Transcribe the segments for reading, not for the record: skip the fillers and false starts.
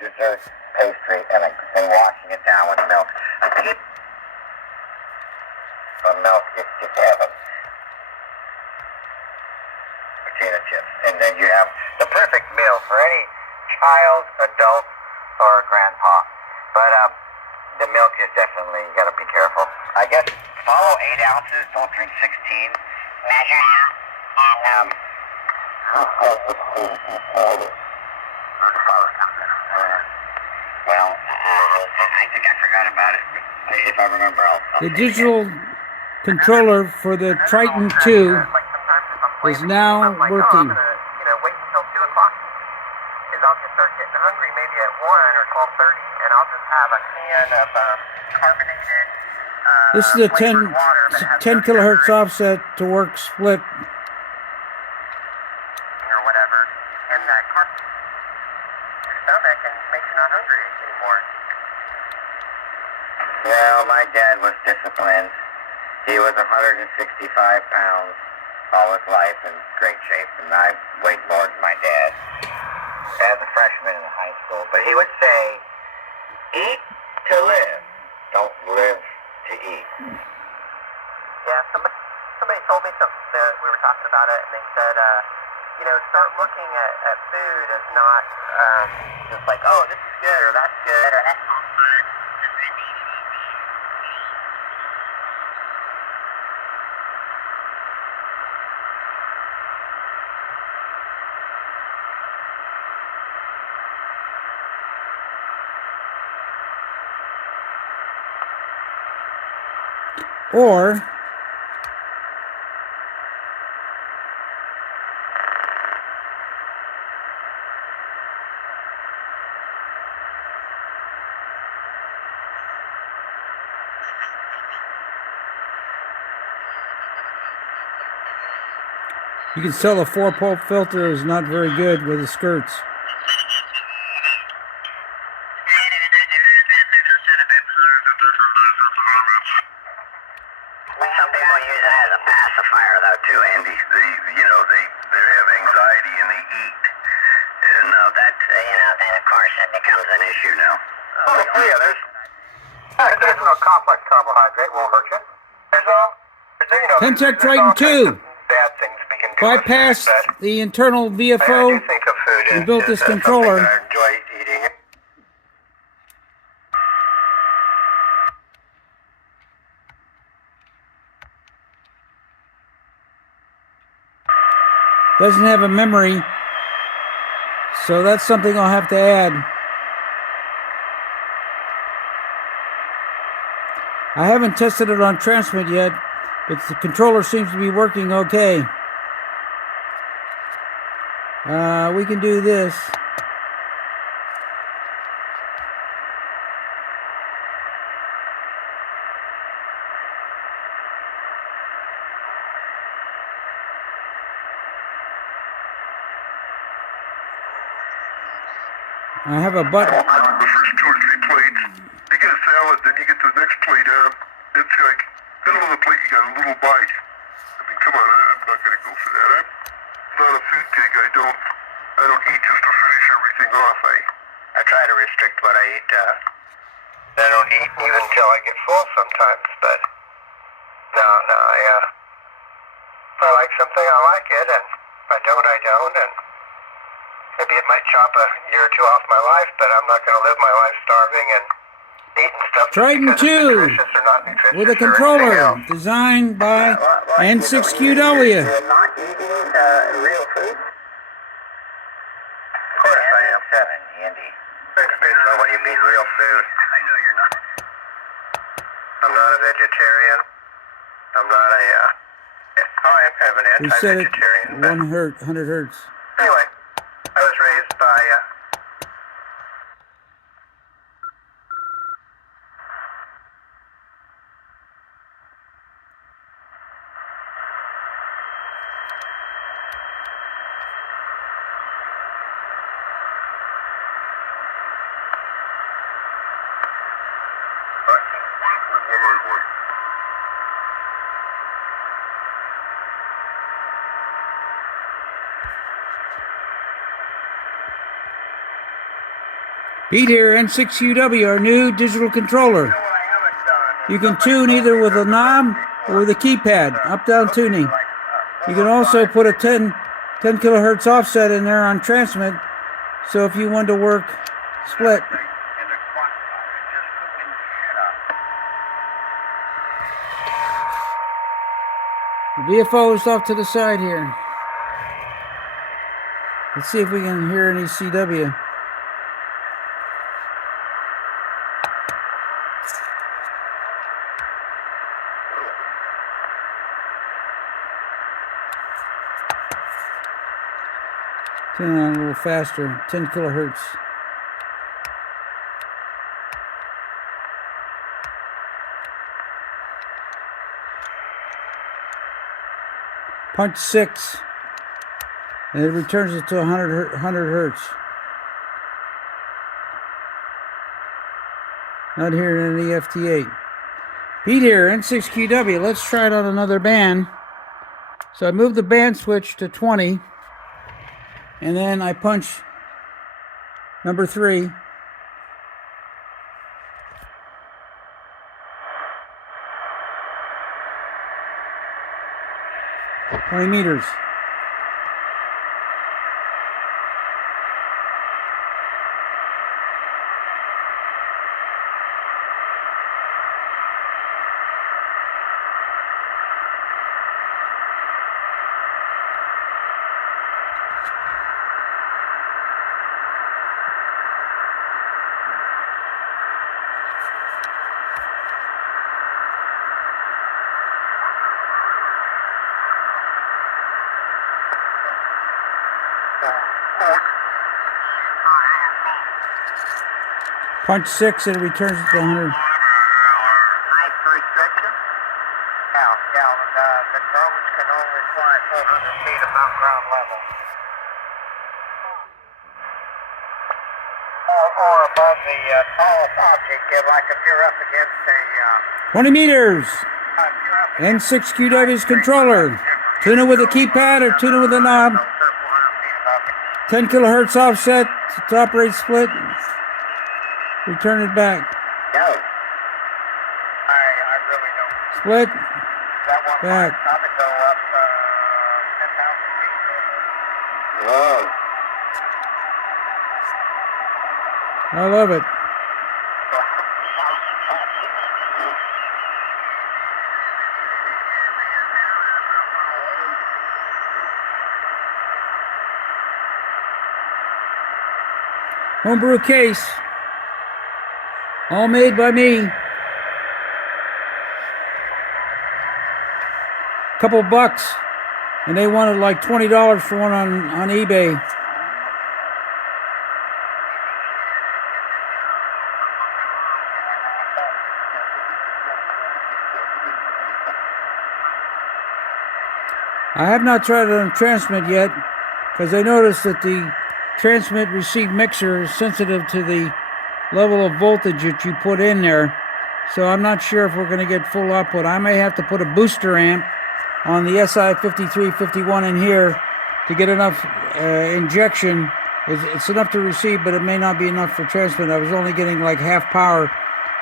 dessert pastry and washing it down with milk. I keep the milk you have a potato chips, and then you have the perfect meal for any child, adult, or grandpa. But the milk is definitely, you gotta be careful. I guess follow 8 ounces, don't drink 16. Measure out, and well, I think I forgot about it. If I remember, I'll The digital controller for the Triton II is now working. Wait until 2 o'clock. Is I'll just start getting hungry maybe at 1 or 12:30, and I'll just have a can of carbonated. This is a 10 kilohertz offset to work split. Or whatever, and that your stomach and makes you not hungry anymore. Well, my dad was disciplined. He was 165 pounds all his life in great shape, and I weighed more than my dad as a freshman in high school. But he would say, eat to live, don't live to eat. Yeah, somebody told me something that we were talking about it, and they said, start looking at food as not just like, oh, this is good, or that's good, or that's not good. Or you can sell a 4-pole filter is not very good with the skirts. Some people use it as a pacifier, though, too, Andy. They have anxiety and they eat, and then of course it becomes an issue now. Oh yeah, there's no complex carbohydrate, won't hurt you. Pentec Triton II bypassed the internal VFO and built this controller. I enjoy eating it. Doesn't have a memory, so that's something I'll have to add. I haven't tested it on transmit yet, but the controller seems to be working okay. We can do this. I have a button. The first 2 or 3 plates, you get a salad, then you get the next plate down. It's like, middle of the plate, you got a little bite. I mean, come on, I'm not going to go for that. I'm not a food pig. I don't eat just to finish everything off. I try to restrict what I eat. I don't eat even until I get full sometimes, but no, if I like something, I like it, and if I don't, I don't, and maybe it might chop a year or 2 off my life, but I'm not going to live my life starving and eating stuff Triton II with a controller designed by N6QW. You're not eating real food? Of course I am. 7, Andy. It depends on what you mean real food. I know you're not. I'm not a vegetarian. I'm not a, I am kind of an We set it anti-vegetarian. 100 hertz. Anyway, I was raised by, Pete here, N6QW, our new digital controller. You can tune either with a knob or with a keypad, up-down tuning. You can also put a 10 kilohertz offset in there on transmit, so if you want to work split. The VFO is off to the side here. Let's see if we can hear any CW. Turn on a little faster, 10 kilohertz. Punch 6, and it returns it to 100 hertz. Not hearing any FT8. Pete here, N6QW. Let's try it on another band. So I moved the band switch to 20. And then I punch number 3. $20 meters. Punch 6 and it returns it to 100. Height restriction? Yeah, the drones can only fly 400 feet above ground level. Or above the tallest object, like if you're up against a... 20 meters! N6QW's controller. Tune it with a keypad or tune it with a knob. 10 kilohertz offset to operate split. Return it back. No. I really don't. Split. That one back. might probably go up 10,000 feet. Whoa. I love it. Homebrew case. All made by me. Couple bucks. And they wanted like $20 for one on eBay. I have not tried it on transmit yet, because I noticed that the transmit receive mixer is sensitive to the level of voltage that you put in there. So I'm not sure if we're going to get full output. I may have to put a booster amp on the SI5351 in here to get enough injection. It's enough to receive, but it may not be enough for transmit. I was only getting like half power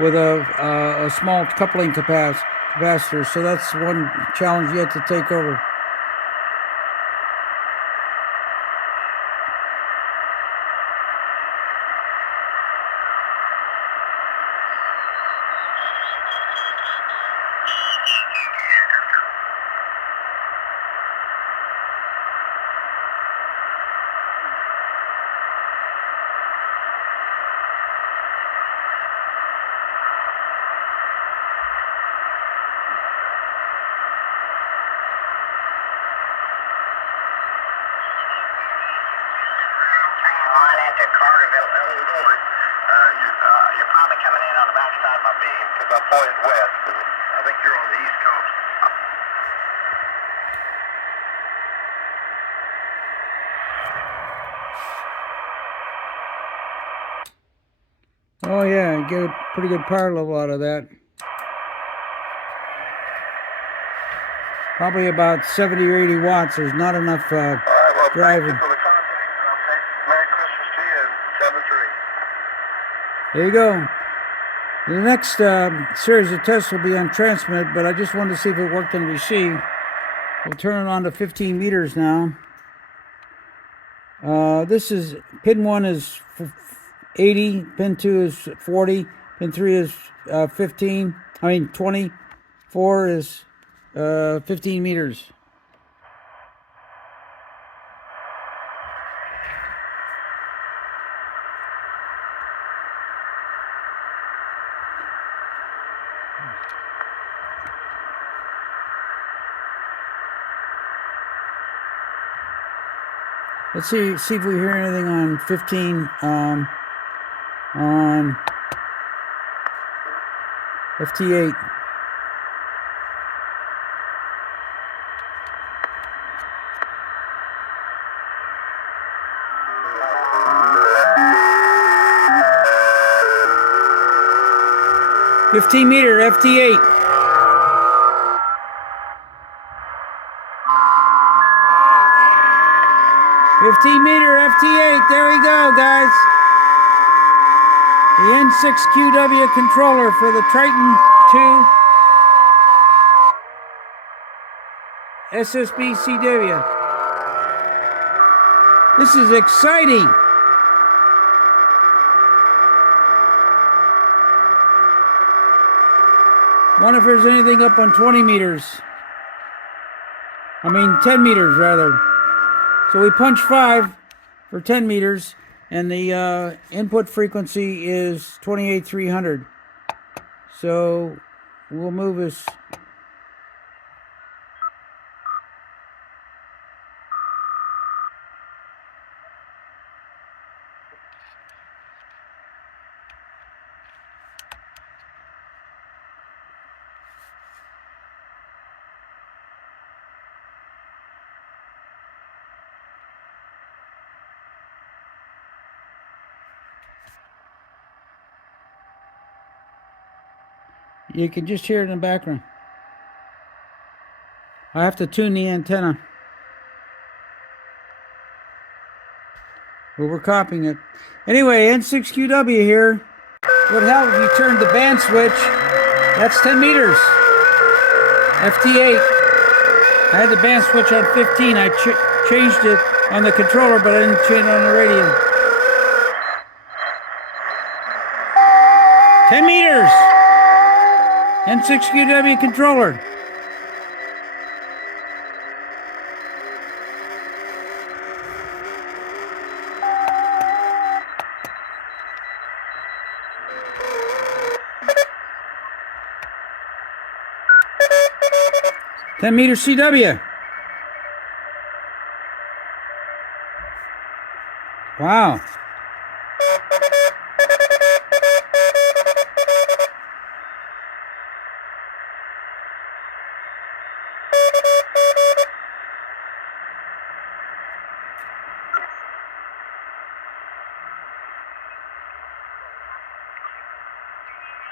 with a small coupling capacitor. So that's one challenge yet to take over. You're probably coming in on the backside of my beam because I'm pointed west, and I think you're on the east coast. Oh yeah, you get a pretty good power level out of that. Probably about 70 or 80 watts. There's not enough All right, well, driving. thank you for the contact, okay? Merry Christmas to you, and 7-3. There you go. The next series of tests will be on transmit, but I just wanted to see if it worked on receive. We'll turn it on to 15 meters now. This is, pin 1 is 80, pin 2 is 40, pin 3 is 20, 4 is 15 meters. Let's see if we hear anything on 15 on FT8. (15-meter) FT8. (15-meter) FT8, there we go, guys. The N6QW controller for the Triton II SSB CW. This is exciting. Wonder if there's anything up on 20 meters. 10 meters rather. So we punch 5 for 10 meters, and the input frequency is 28,300. So we'll move this. You can just hear it in the background. I have to tune the antenna. But we're copying it. Anyway, N6QW here. It would help if you turned the band switch. That's 10 meters. FT8. I had the band switch on 15. I changed it on the controller, but I didn't change it on the radio. 10 meters. N6QW controller. (10-meter) CW. Wow.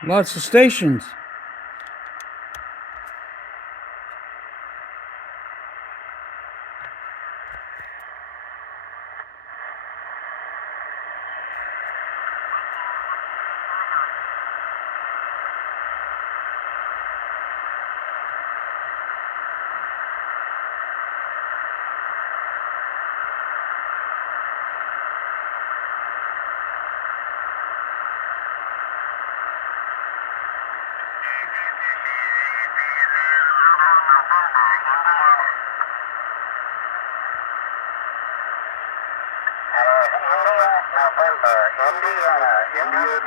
Lots of stations.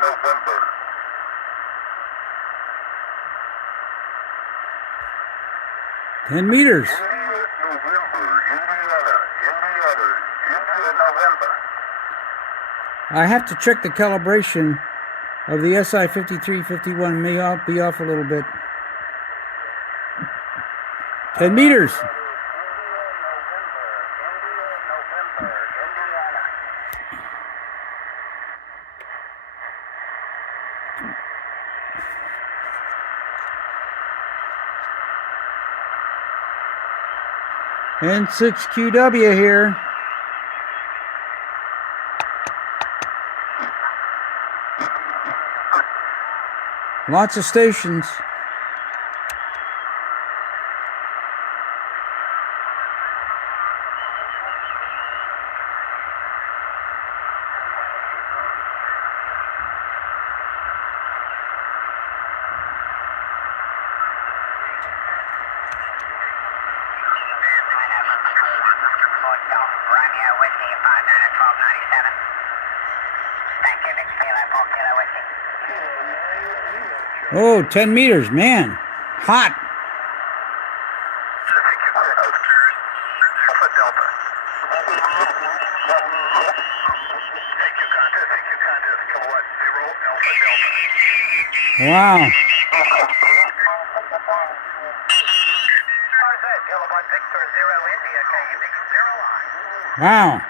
November. 10 meters. I have to check the calibration of the SI 5351. May be off a little bit. 10 meters. N6QW here. Lots of stations. Oh, 10 meters, man. Hot. Wow. Wow.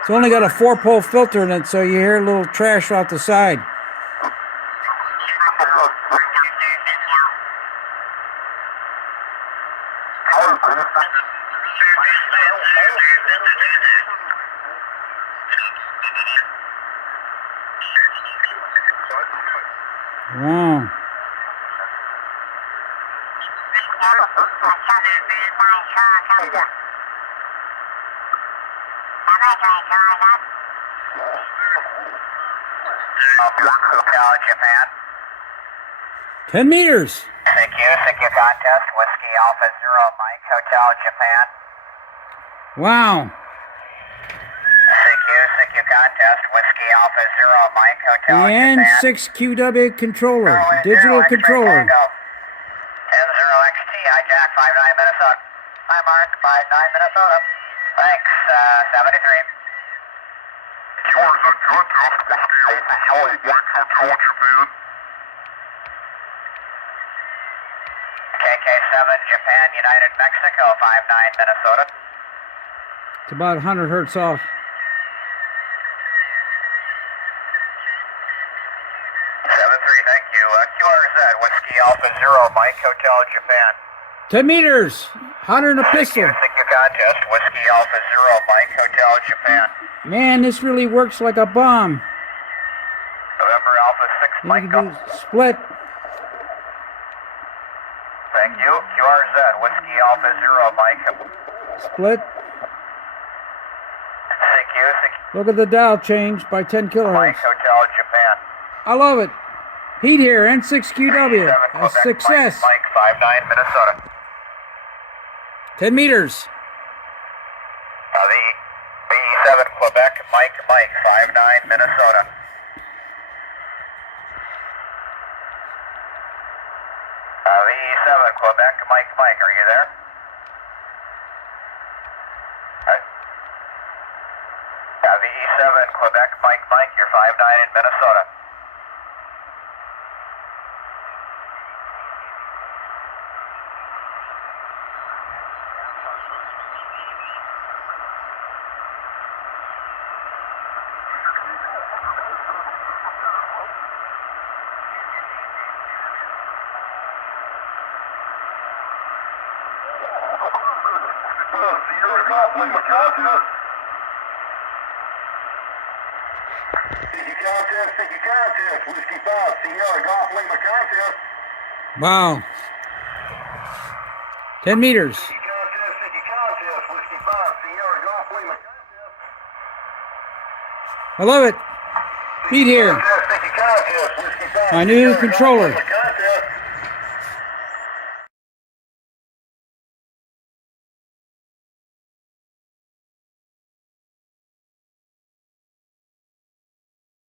It's only got a 4-pole filter in it, so you hear a little trash off the side. Wow. Hotel Japan. 10 meters. CQ contest, Whiskey Alpha Zero Mike, Hotel Japan. Wow. CQ contest, Whiskey Alpha Zero Mike, Hotel And Japan. 6QW controller, Zero, digital X-ray controller. Tango. 10-0XT, hijack 59 Minnesota. Hi Mark, 59 Minnesota. Thanks, 73. Yours at contest, Whiskey Alpha Zero Mike, Hotel Japan. KK7 Japan, United Mexico, 59 Minnesota. It's about 100 hertz off. 73, thank you. QRZ, Whiskey Alpha Zero Mike, Hotel Japan. 10 meters. Hotter than a pistol. CQ contest, Whiskey Alpha Zero Mike, Hotel Japan. Man, this really works like a bomb. November Alpha 6 You Mike, can do split. thank you. QRZ, Whiskey Alpha Zero Mike. Split. CQ Look at the dial change by 10 Mike, kilohertz. Hotel Japan. I love it. Pete here, N6QW. 7 A Quebec success. Mike, 59 Minnesota. 10 meters. VE7 Quebec Mike, 59 Minnesota. VE7 Quebec Mike, are you there? VE7 Quebec Mike, you're 59 in Minnesota. Sierra Golf Lima contest. CQ contest, Whiskey 5, Sierra Golf Lima contest. Wow. 10 meters. CQ contest, Whiskey 5, Sierra Golf Lima contest. I love it. Pete here. CQ contest, Whiskey 5, My new Sierra Golf controller. Lima contest.